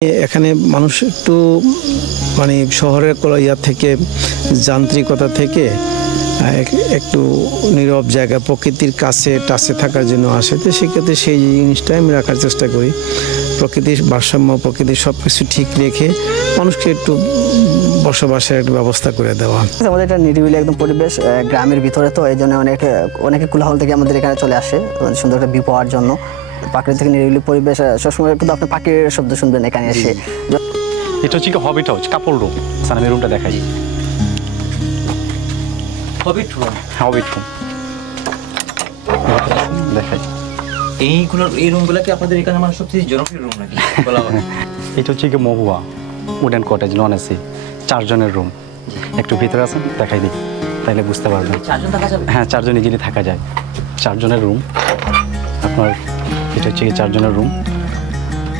এখানে মানুষ একটু মানে শহরের ইয়া থেকে যান্ত্রিকতা থেকে একটু নীরব জায়গা প্রকৃতির কাছে টাচে থাকার জন্য আসে, তো সেক্ষেত্রে সেই জিনিসটাই আমি রাখার চেষ্টা করি। প্রকৃতির ভারসাম্য, প্রকৃতির সব কিছু ঠিক রেখে মানুষকে একটু বসবাসের একটা ব্যবস্থা করে দেওয়া। আমাদের এটা নিরিবিলি একদম পরিবেশ, গ্রামের ভিতরে, তো এই জন্য অনেকে কোলাহল থেকে আমাদের এখানে চলে আসে সুন্দর একটা ভিউ পাওয়ার জন্য। প্রাকৃতিক নিরিবিলি পরিবেশ, সবসময় কিন্তু আপনি পাখির শব্দ শুনবেন এখানে এসে। এটা হচ্ছে কি হবিট হাউস, কাপড় রুম। আমি রুমটা দেখাই। হবিট রুম, হবিট রুম দেখাই। এই রুমগুলো কি আপনাদের এখানে মানে সবচেয়ে জনপ্রিয় রুম নাকি বলা হয়? এটা হচ্ছে কি মহুয়া উডেন কটেজ, নন এসি, 4 জনের রুম। একটু ভিতরে আছেন, দেখাই দিই, তাইলে বুঝতে পারবেন। 4 জন থাকা যাবে? হ্যাঁ, 4 জন ইজিলি থাকা যায়। 4 জনের রুম আপনার। এটা হচ্ছে কি 4 জনের রুম,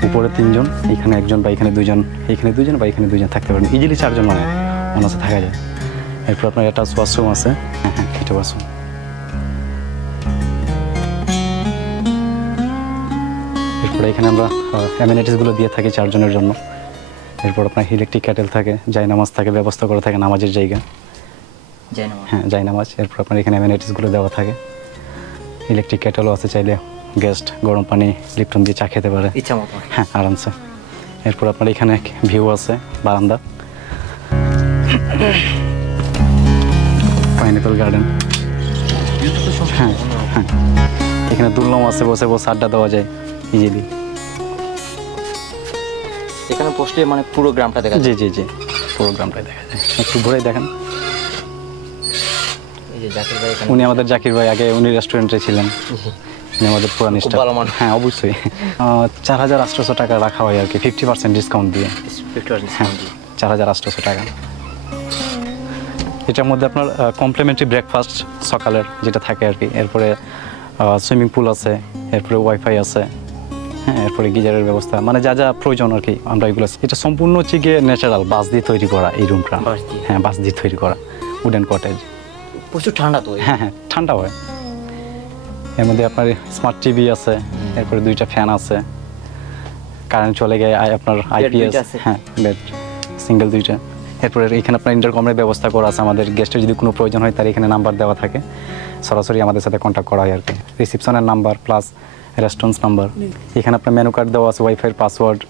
উপরে 3 জন, এখানে 1 জন বা এখানে 2 জন, এখানে 2 জন বা এখানে 2 জন থাকতে পারেন। ইজিলি 4 জন মানে অনাসে থাকা যায়। এরপর আপনার একটা ওয়াশরুম আছে। হ্যাঁ হ্যাঁ, এটা ওয়াশরুম। এরপরে এখানে আমরা অ্যামিনিটিসগুলো দিয়ে থাকি 4 জনের জন্য। এরপর আপনার ইলেকট্রিক ক্যাটেল থাকে, জায়নামাজ থাকে, ব্যবস্থা করা থাকে নামাজের জায়গা। হ্যাঁ, জায়নামাজ। এরপর আপনার এখানে অ্যামিনিটিসগুলো দেওয়া থাকে। ইলেকট্রিক ক্যাটেলও আছে, চাইলে গেস্ট গরম পানি লিপটন দিয়ে চা খেতে পারে ইচ্ছা মতো। হ্যাঁ, আরামসে। এরপর আপনার এখানে ভিউ আছে, বারান্দা, পাইনঅ্যাপল গার্ডেন। হ্যাঁ হ্যাঁ, এখানে দুলনাও আছে, বসে বসে আড্ডা দেওয়া যায় ইজিলি। এখানে বসলে মানে পুরো গ্রামটা দেখা যায়। জি জি জি, পুরো গ্রামটাই দেখা যায়। একটু ঘুরে দেখেন। এই যে জাকির ভাই, উনি আমাদের জাকির ভাই, আগে উনি রেস্টুরেন্টে ছিলেন। আমাদের পুরান স্টাফ। হ্যাঁ, অবশ্যই। 4800 টাকা রাখা হয় আর কি, 50% ডিসকাউন্ট দিয়ে। 4800 টাকা। এটার মধ্যে আপনার কমপ্লিমেন্টারি ব্রেকফাস্ট সকালের যেটা থাকে আর কি। এরপরে সুইমিং পুল আছে, এরপরে ওয়াইফাই আছে। হ্যাঁ, এরপরে গিজারের ব্যবস্থা, মানে যা যা প্রয়োজন আর কি আমরা এগুলো। এটা সম্পূর্ণ হচ্ছে গিয়ে ন্যাচারাল বাঁশ দিয়ে তৈরি করা এই রুমটা। হ্যাঁ, বাঁশ দিয়ে তৈরি করা উডেন কটেজ। প্রচুর ঠান্ডা তো? হ্যাঁ হ্যাঁ, ঠান্ডা হয়। এর মধ্যে আপনার স্মার্ট টিভি আছে, এরপরে 2টা ফ্যান আছে, কারেন্ট চলে গিয়ে আপনার আইপিএস। হ্যাঁ, বেড সিঙ্গেল 2টা। এরপরে এখানে আপনার ইন্টারকমের ব্যবস্থা করা আছে। আমাদের গেস্টের যদি কোনো প্রয়োজন হয় তার এখানে নাম্বার দেওয়া থাকে, সরাসরি আমাদের সাথে কন্ট্যাক্ট করা হয় আর কি। রিসিপশনের নাম্বার প্লাস রেস্টুরেন্টস নাম্বার। এখানে আপনার মেনু কার্ড দেওয়া আছে, ওয়াইফাইয়ের পাসওয়ার্ড।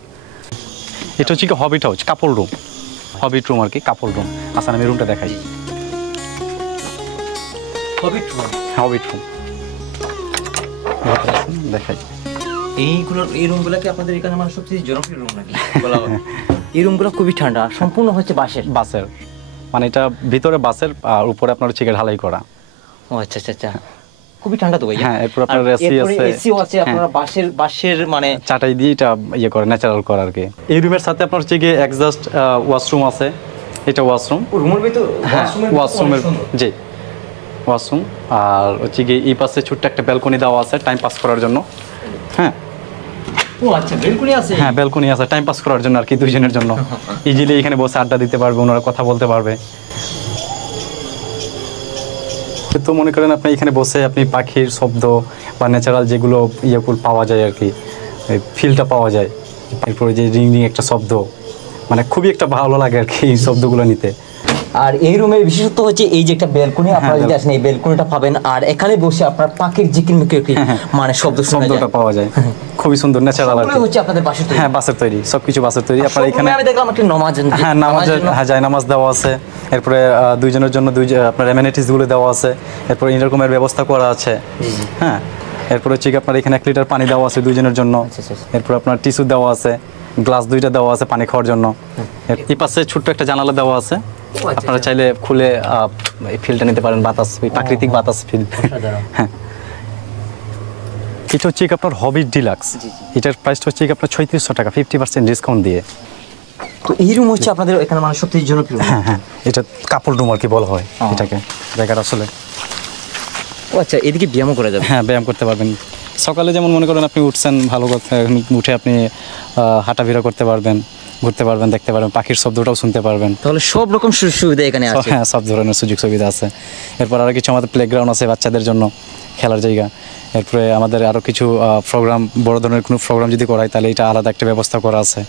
এটা হচ্ছে কি হবিট হাউস, কাপড় রুম, হবিট রুম আর কি, কাপড় রুম। আসলে আমি রুমটা দেখাই। হবিট রুম, হবিট রুম দেখাই। এই রুমগুলো কি আপনাদের এখানে মানে সবচেয়ে জনপ্রিয় রুম নাকি বলা হয়? এই রুমগুলো খুবই ঠান্ডা, সম্পূর্ণ হচ্ছে বাঁশের, মানে এটা ভিতরে বাঁশের আর উপরে আপনার হচ্ছে ঢালাই করা। ও আচ্ছা আচ্ছা আচ্ছা, খুবই ঠান্ডা তো ভাই। হ্যাঁ, এরপর আপনার এসি আছে। এসিও আছে, আপনারা বাঁশের মানে চাটাই দিয়ে এটা ইয়ে করে, ন্যাচারাল করা আর কি। এই রুমের সাথে আপনার হচ্ছে গিয়ে এক্সস্ট ওয়াশরুম আছে। এটা ওয়াশরুম, রুমের ভিতর। হ্যাঁ, ওয়াশরুমের, জি ওয়াশরুম। আর হচ্ছে গিয়ে এই পাশে ছোট্ট একটা ব্যালকনি দেওয়া আছে টাইম পাস করার জন্য। হ্যাঁ, ও আচ্ছা, ব্যালকনি আছে। হ্যাঁ, ব্যালকনি আছে টাইম পাস করার জন্য আর কি, 2 জনের জন্য। ইজিলি এখানে বসে আড্ডা দিতে পারবে, ওনারা কথা বলতে পারবে। তো মনে করেন আপনি এখানে বসে আপনি পাখির শব্দ বা ন্যাচারাল যেগুলো পাওয়া যায় আর কি, ফিলটা পাওয়া যায়। এরপরে যে রিং রিং একটা শব্দ, মানে খুবই একটা ভালো লাগে আর কি এই শব্দগুলো নিতে। আর এই রুমের বিশেষত্ব হচ্ছে এই যে একটা ব্যালকনি, আপনারা যদি আসেন এই ব্যালকনিটা পাবেন। আর এখানে বসে আপনার পাখির জিকিরমিকির মানে শব্দটা পাওয়া যায়। খুবই সুন্দর ন্যাচারাল আর কি। হচ্ছে আপনাদের বাঁশের তৈরি? হ্যাঁ, বাঁশের তৈরি, সবকিছু বাঁশের তৈরি। আপনার এখানে আমি দেখলাম একটা নামাজ, হ্যাঁ নামাজের, হ্যাঁ জায়নামাজ দেওয়া আছে। এরপরে 2 জনের জন্য আপনার অ্যামিনিটিসগুলো দেওয়া আছে। এরপর ইন্টারকমের ব্যবস্থা করা আছে। হ্যাঁ, এরপর হচ্ছে আপনার এখানে 1 লিটার পানি দেওয়া আছে 2 জনের জন্য। এরপর আপনার টিস্যু দেওয়া আছে, গ্লাস 2টা দেওয়া আছে পানি খাওয়ার জন্য। এই পাশে ছোট্ট একটা জানালা দেওয়া আছে, আপনারা চাইলে খুলে এই ফিলটা নিতে পারেন, বাতাস, প্রাকৃতিক বাতাস ফিল। হ্যাঁ, এটা হচ্ছে আপনার হবিট ডিলাক্স। এটার প্রাইসটা হচ্ছে আপনার 3600 টাকা, 50% ডিসকাউন্ট দিয়ে। তো এই রুম হচ্ছে আপনাদের এখানে মানে সবচেয়ে জনপ্রিয়? হ্যাঁ হ্যাঁ, এটা কাপড় রুম আর কি বলা হয় এটাকে, জায়গাটা আসলে। ও আচ্ছা, এদিকে ব্যায়াম করা যাবে? হ্যাঁ, ব্যায়াম করতে পারবেন। সকালে যেমন মনে করেন আপনি উঠছেন, ভালো কথা, উঠে আপনি হাঁটাফেরা করতে পারবেন, ঘুরতে পারবেন, দেখতে পারবেন, পাখির শব্দটাও শুনতে পারবেন। তাহলে সব রকম সুবিধা এখানে আছে? হ্যাঁ, সব ধরনের সুযোগ সুবিধা আছে। এরপর আরও কিছু আমাদের প্লেগ্রাউন্ড আছে বাচ্চাদের জন্য খেলার জায়গা। এরপরে আমাদের আরও কিছু প্রোগ্রাম, বড় ধরনের কোনো প্রোগ্রাম যদি করা হয় তাহলে এটা আলাদা একটা ব্যবস্থা করা আছে।